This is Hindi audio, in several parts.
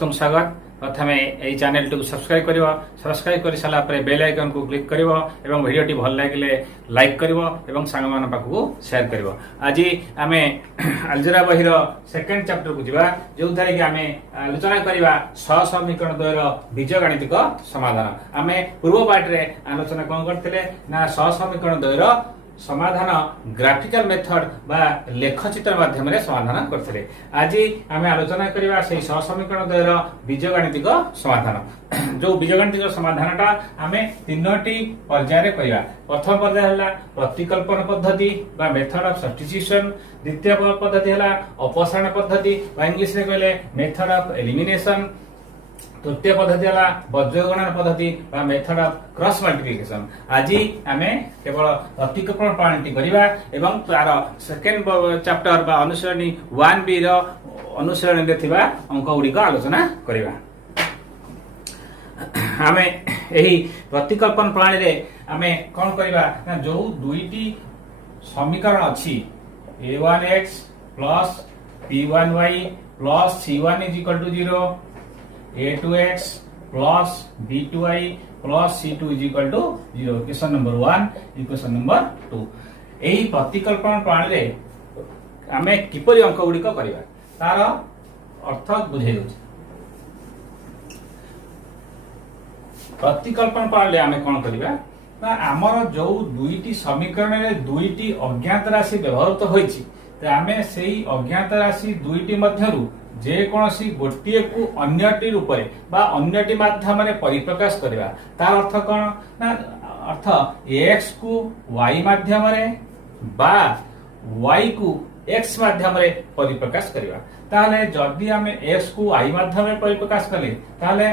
समस्त स्वागत। प्रथम यही चैनल टी सब्सक्राइब कर सारा बेल आइकन को क्लिक कर वीडियो टी भल लगे लाइक कर सांग पाखक शेयर कर। आज आम अलजेब्रा बही सेकेंड चैप्टर को जावा जो थारे कि आम आलोचना करवा सहसमीकरण द्वयर बीजगणितिक समाधान। आम पूर्व पार्ट रे आलोचना कौन करते ना सहसमीकरण द्वयर समाधान ग्राफिकल मेथड बा लेखचित्र माध्यम समाधान करते। आज आम आलोचना करवा से सहसमीकरण द्वयर बीजगणितिक समाधान। जो बीजगणितिक समाधान आम तीनोटी पर्याय करवा। प्रथम पर्याय है प्रतिकल्पन पद्धति बा मेथड ऑफ सब्स्टिट्यूशन। द्वितीय पद्धति है अपसारण पद्धति बा इंग्लिश रे कहले मेथड ऑफ एलिमिनेशन। तृतीय पद्धति है वज्रगणन पद्धति बा मेथड ऑफ क्रॉस मल्टिप्लिकेशन। आज आम केवल प्रतिकल्पन प्रणाली करवा एवं तार सेकेंड चैप्टर बा अनुसरणी 1B रो अनुसरण रे थिबा अंक गुडी को आलोचना करवा। आम यही प्रतिकल्पन प्रणाली रे आम कौन करवा ना जो दुईटी समीकरण अच्छी a1x plus b1y plus c1 is equal to 0 a2x plus b2y plus c2 is equal to 0 equation number 1 equation number 2। यही प्रतिकल्पन प्रणाली रे आमे किपरि अंक गुडी को करबा तार अर्थ बुझे दउछ। प्रतिकल्पन प्रणाली आमे कोन करबा ना हमर जो दुईटी समीकरण रे दुईटी अज्ञात राशि व्यवहृत होईची त आमे सेही अज्ञात राशि दुईटी मध्यरु जे कोनसी गोटिए को अन्यटी रूप बा अन्यटी माध्यम परिप्रकाश करवा। तार अर्थ कौन ना अर्थ x को y माध्यम बा y को x माध्यम परिप्रकाश करवा। ताहले जदि आमे x को y माध्यम परिप्रकाश कले ताहले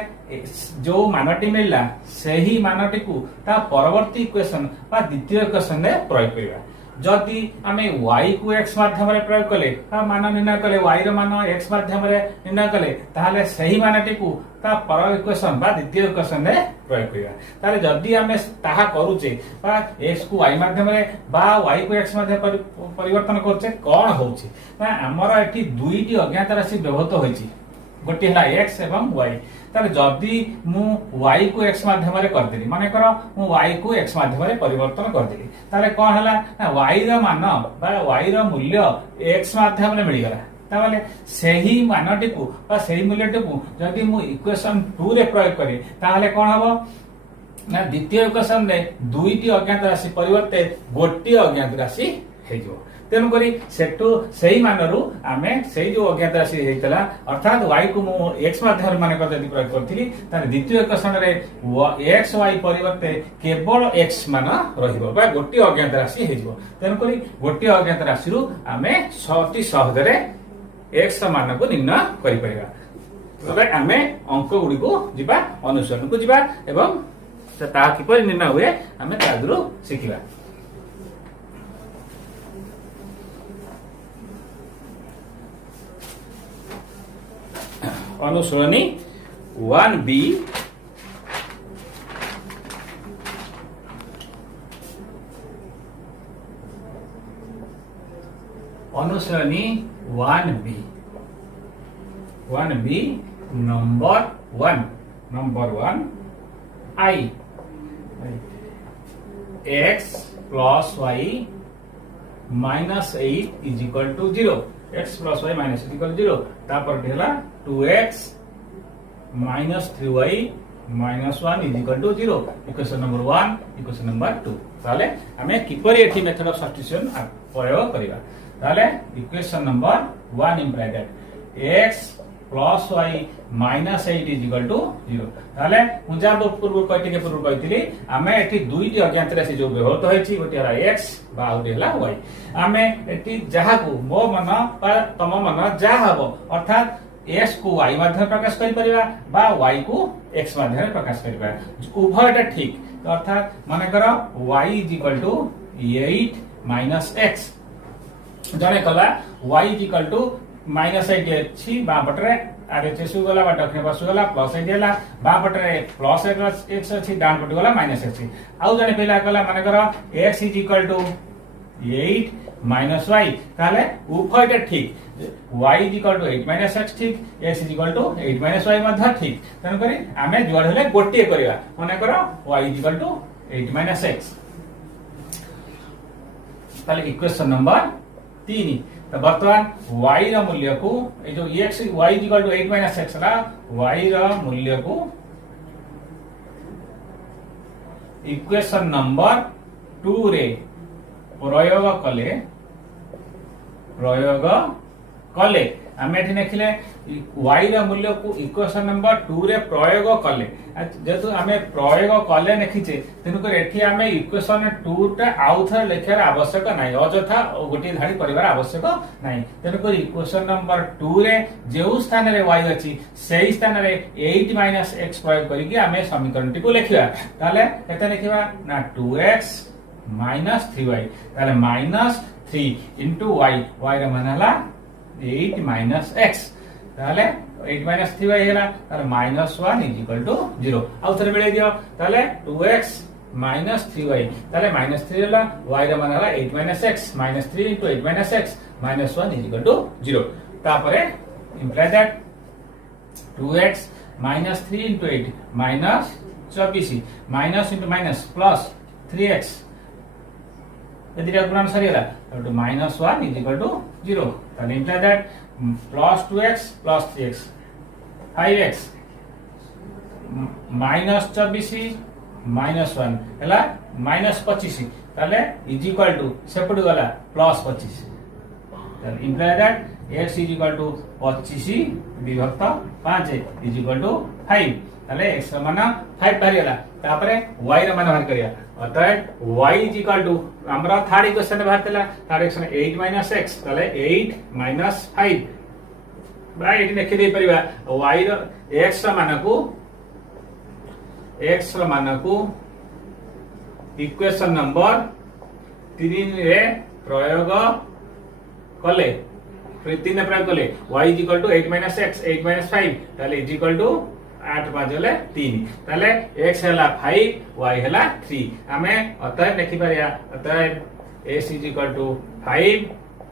जो मानटी मिलला सेही मानटी को ता परवर्ती इक्वेशन बा द्वितीय इक्वेशन रे प्रयोग करवा। जदि आमे y को x माध्यम प्रयोग कले मान निर्णय कले y रो मान x माध्यम निर्णय कले ताहले सही मानटी को ता पर इक्वेशन बा द्वितीय इक्वेशन रे प्रयोग करिया। तारे जदि आमे ताहा करूचे बा x को y माध्यम बा y को x माध्यम परिवर्तन करचे कोन होउची ना हमर एठी दुईटी अज्ञात राशि व्यवहृत होईची गोटी हला x एवं y। तारे जदि मु y को x माध्यम रे कर देली माने करो मु y को x माध्यम रे परिवर्तन कर देली तारे कोन हला ना y रो मान बा y रो मूल्य x माध्यम रे मिल गला। ताले सही मानटी को बा सही मूल्यटी को जदि मु इक्वेशन 2 रे प्रयोग करी ताले कोन हबो ना द्वितीय इक्वेशन रे दुईटी अज्ञात राशि परिवर्ते गोटी अज्ञात राशि हे जो। तेनु करी सेटू सही मानरू आमे सही जो अज्ञात राशि हेतला अर्थात y को मु x माध्यम माने कर यदि प्रयोग करथिली तारे द्वितीय इक्वेशन रे x y परिवर्ते केवल x मान रहिबो बा गोटी अज्ञात राशि हे जो। तेनु करी गोटी अज्ञात राशि रु आमे अति सहज रे x मान को निर्णय करि परिबा। तबे आमे अंक गुडी को जिबा अनुसरण को जिबा एवं ता किपरि निर्णय हुए आमे तादुरु सिखिबा। अनुसरणी 1B अनुसरणी 1B number 1 I x plus y minus 8 is equal to 0 x plus y minus 8 equal to 0 तापर ढेला 2x minus 3y minus 1 is equal to 0 equation number 1 equation number 2। ताले हमें किपरि एठी मेथड ऑफ सब्स्टिट्यूशन प्रयोग करिवा। ताले equation number 1 imply that x plus y minus 8 is equal to 0। ताले मुजा पूर्व कहिथिली हमें एठी दुईटी अज्ञात राशि जो व्यवहृत होईची गोटी हला x बा आउटी हला y। हमें एठी जहा को मो मन बा तम मन जा हबो अर्थात x को y माध्यम प्रकाश करि परिबा बा y को x माध्यम प्रकाश करिबा उभयटा ठीक। तो अर्थात माने करो y is equal to 8 minus x जने कला y is equal to minus 8 अछि बा पटरे आरे चेसु गला बा दक्षिण पासु गला प्लस 8 हला बा पटरे प्लस x अछि डान पट गला माइनस x। आउ जने पहिला कला माने करो x is equal to 8 minus Y ताले उभयटा ठीक y is equal to 8 minus x ठीक x is equal to 8 minus y मध्य ठीक तन करी आमे जुआड हेले गोटे करबा माने करो y is equal to 8 minus x ताले इक्वेशन नंबर 3 तो वर्तमान y रा मूल्य को ए जो x y is equal to 8 minus x रा y रा मूल्य को इक्वेशन नंबर 2 रे प्रयोग कले आम एठी लिखिले y रा मूल्य को इक्वेशन नंबर 2 रे प्रयोग कले जेतु आमे प्रयोग कले लिखिचे तेनुकर एठी आमे इक्वेशन 2 टा आउथर लेखार आवश्यक नाही अजथा गोटे धाडी परिवार आवश्यक नाही तेनुकर इक्वेशन नंबर 2 रे जेउ स्थान रे y अछि सेही स्थान रे 8 x प्रयोग करिकि आमे समीकरणटी को लिखिबा ताले एते लिखिबा ना 2x -3y ताले -3 into y y रे मान हला 8 x ताले 8 3y हेला ताले -1 = 0 आउ थरे बेले दियो ताले 2x -3y ताले -3 हला y रे मान हला 8 x -3 into 8 x -1 = 0 तापरे imply that 2x -3 into 8 -24 minus into minus plus 3x यदि गुणन सरीला तो -1 = 0 then imply that plus 2x plus 3x 5x -24 -1 हला -25 ताले इज इक्वल टू सेपट गला +25 then imply that x is equal to 25 विभक्त 5 is equal to 5 ताले x मान 5 बाहर गला तापरे y रा मान बाहर करिया अर्थात y is equal to हमरा थर्ड इक्वेशन बाहर तला थर्ड इक्वेशन 8 x ताले 8 5 बाय एटी लिखि दे परिबा y रा x रा मान को इक्वेशन नंबर 3 रे प्रयोग कले 3 ने प्रयोग कले y is equal to 8 x 8 5 ताले is equal to 8 5 हेले 3 ताले x हेला 5 y हेला 3 आमे अतः लिखि परिया अतः x is equal to 5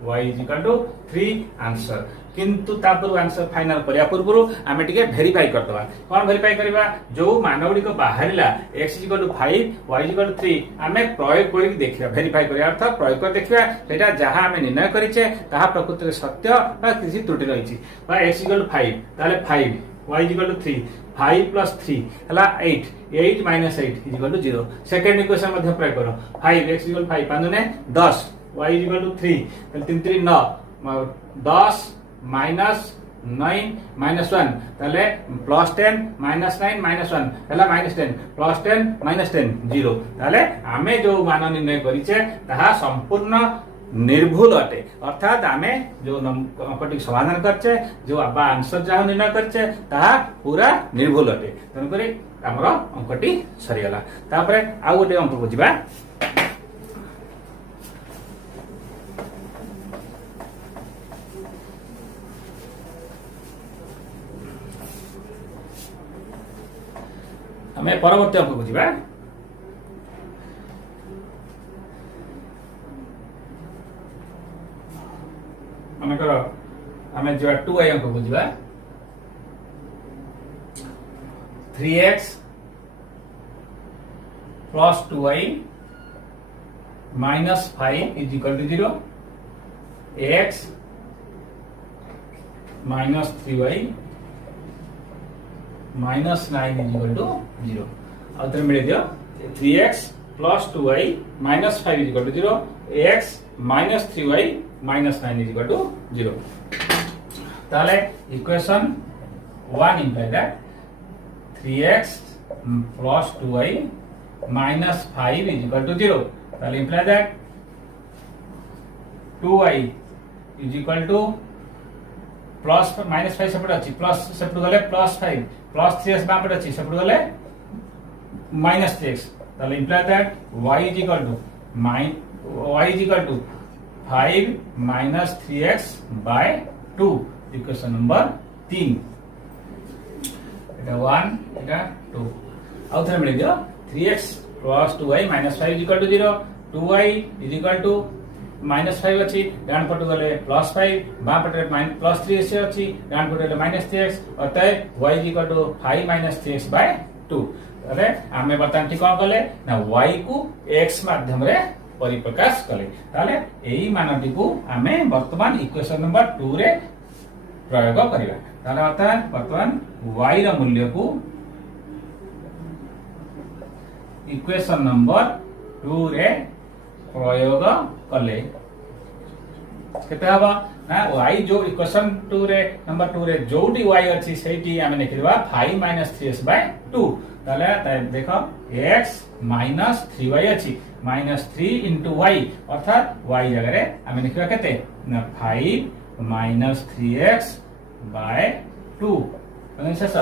y is equal to 3 answer किंतु तापर आंसर फाइनल करिया पूर्व आमे टिके वेरीफाई करतबा कोन वेरीफाई करबा जो मानवडी को बाहरिला x is equal to 5 y is equal to 3 आमे प्रयोग करि देखिया वेरीफाई करिया अर्थ प्रयोग कर देखिया सेटा जहा आमे निर्णय करिचे ताहा प्रकृति सत्य बा किछि त्रुटि रहिछि बा x is equal to 5 ताले 5 y is equal to 3 5 plus 3 हला 8 8 minus 8 is equal to 0 second equation मध्ये प्रयोग करो 5 x is equal to 5 5 ने 10 y is equal to 3 ताले 3 3 9 10 minus 9 minus 1 ताले plus 10 minus 9 minus 1 हला minus 10 plus 10 minus 10 0 ताले आमे जो मान निर्णय करिचे ताहा संपूर्ण निर्भुल अटे अर्थात आमे जो अंकटी समाधान करचे जो आबा आंसर जहा निर्णय करचे ताहा पूरा निर्भुल अटे तन करी हमर अंकटी सरियला तापरे आ गोटे अंक बुझिबा हमें परवर्ती अंक बुझिबा मनकर हमें जो 2y अंक बुझिबा 3x plus 2y minus 5 is equal to 0 x minus 3y minus 9 is equal to 0 आउतर मिले दियो 3x plus 2y minus 5 is equal to 0 x minus 3y minus 9 is equal to 0 ताले equation 1 imply that 3x plus 2y minus 5 is equal to 0 ताले imply that 2y is equal to plus minus 5 सेपट अछि प्लस सेपट गले plus 5 plus 3x बापट अछि सेपट गले minus 3x ताले imply that y is equal to 5 minus 3x by 2 equation number 3 एटा 1 एटा 2 आउ थरे मिले दियो 3x plus 2y minus 5 is equal to 0 2y is equal to -5 अच्छी डान पटू गले +5 बां पटे +3 से अच्छी डान पटे -3x अतः y = 5 - 3x/2 अरे आमे बर्तमान ठीक कौन कले ना y को x माध्यम रे परिप्रकाश कले ताले एही मानटी को आमे वर्तमान इक्वेशन नंबर 2 रे प्रयोग करिवा ताले वर्तमान y रो मूल्य को इक्वेशन नंबर 2 रे प्रयोग कले केते हबा ना y जो इक्वेशन 2 रे नंबर 2 रे जोटी y अछि सेठी आमे लिखिबा 5 - 3x/2 ताले देखो x - 3y अछि -3 * y अर्थात y जगह रे आमे लिखिबा केते ना 5 - 3x/2 अनि शेष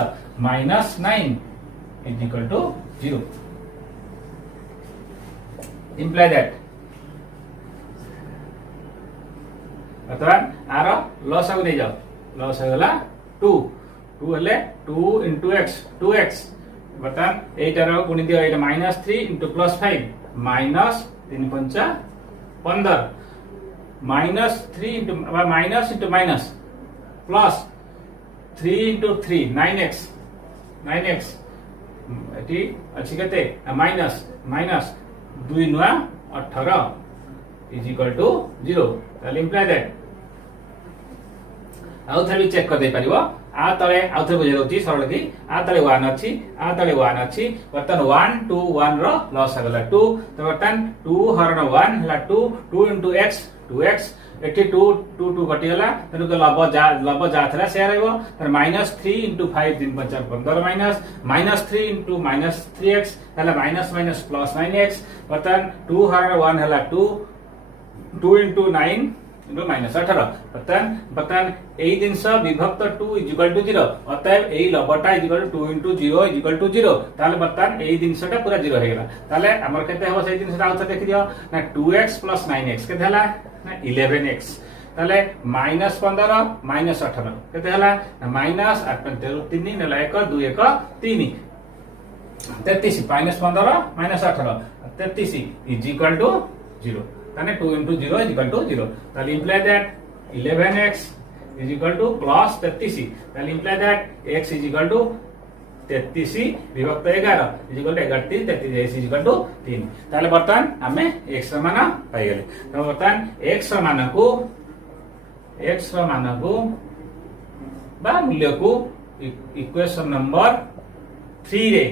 -9 = 0 imply that अथवा आर लॉस आगु दे जाओ लॉस होला 2 हेले 2 * x 2x बता एटार गुणी दियो एटा -3 * +5 -3 * 5 -3 15 -3 प्लस 3 * 3 9x एटी अछि केते माइनस 2 * 18 = 0 ताले इंप्लाई दैट आउ थरे चेक कर दे परिबो आ तळे आउ थरे बुझे दउची सरल की आ तळे 1 अछि बर्तन 1 2 1 रो लॉस ಆಗला 2 तो बर्तन 2 हरण 1 हला 2 * x 2x एठी 2 कटि गला तनु के लब जा थरा से रहबो तर -3 * 5 3 5 15 -3 * -3x हला -+ 9x बर्तन 2 हरण 1 हला 2 * 9 -18 बर्तन एई जिंस विभक्त 2 = 0 अतः एई लबटा = 2 * 0 = 0 ताले बर्तन एई जिंसटा पूरा 0 हे गेला ताले हमर केते हबो सेई जिंसटा आउत देखि दियो ना 2x + 9x केते हला ना 11x ताले -15 -18 केते हला ना -8 3 नेला 1 2 1 3 33 -15 -18 33 = 0 ताने 2 * 0 = 0 ताले इंप्लाई दैट 11x + 33 ताले इंप्लाई दैट x = 33 विभक्त 11 11 33 3 ताले बर्तमान हमें x मान पाई गेले तो बर्तमान x मान को बा मूल्य को इक्वेशन नंबर 3 रे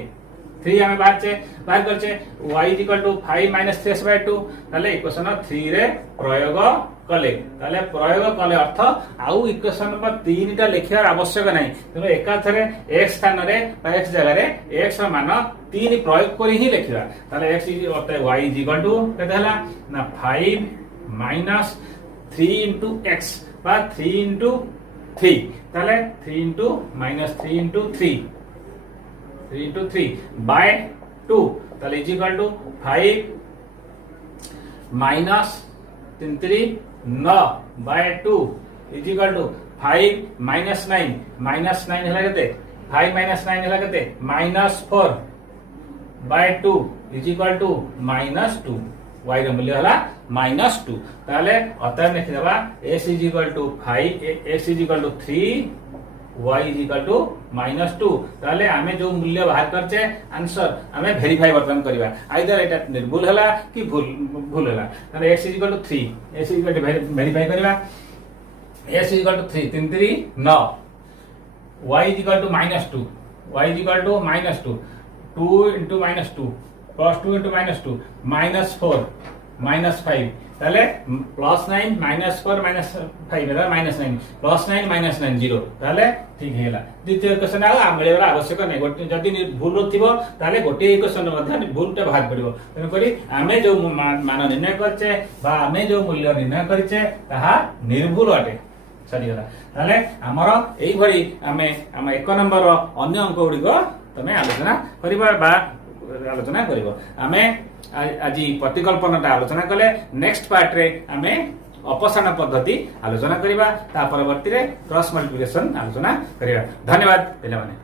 3 हमें बाहर करछे y = 5 - 3x/2 ताले इक्वेशन 3 रे प्रयोग कले अर्थ आउ इक्वेशन नंबर 3 टा लिखियार आवश्यक नाही तनो एका थरे x स्थान रे x जगह रे x रो मान 3 प्रयोग करी ही लिखिबा ताले x अतः y = केते हला ना 5 - 3 * x बा 3 * 3 ताले 3 * -3 * 3 3 * 3 by 2 ताले = 5 - 3 9 by 2 = 5 - 9 हला केते 5 - 9 हला केते -4 by 2 = -2 y रो मूल्य हला -2 ताले अतः लिखि देबा x = 5 x = 3 y = -2 ताले आमे जो मूल्य बाहर करछे आंसर आमे वेरीफाई वर्तमान करबा आइदर एटा निर्भुल हला कि भूल हला ताले x = 3 x वेरीफाई करबा x = 3 3 3 9 y = -2 y = -2 2 * -2 plus 2 * -2 -4 -5 ताले +9 -4 -5 हेला -9 +9 -9 0 ताले ठीक हेला द्वितीय क्वेश्चन आ मिलेबा आवश्यक नै गोटे जदी भूल थिबो ताले गोटे क्वेश्चन मध्ये भूलटा भाग पड़िबो तने करी आमे जो मान निर्णय करछे बा आमे जो मूल्य निर्णय करछे ताहा निर्भूल अटे सरी होला ताले हमर एई भरी आमे 1 नंबर अन्य अंक गुडी को तमे आलोचना करिबो आमे आज प्रतिकल्पनाटा आलोचना कले नेक्स्ट पार्ट रे आमे अपसारण पद्धति आलोचना करिबा ता परवर्ती रे क्रॉस मल्टिप्लिकेशन आलोचना करिबा धन्यवाद पिलामाने।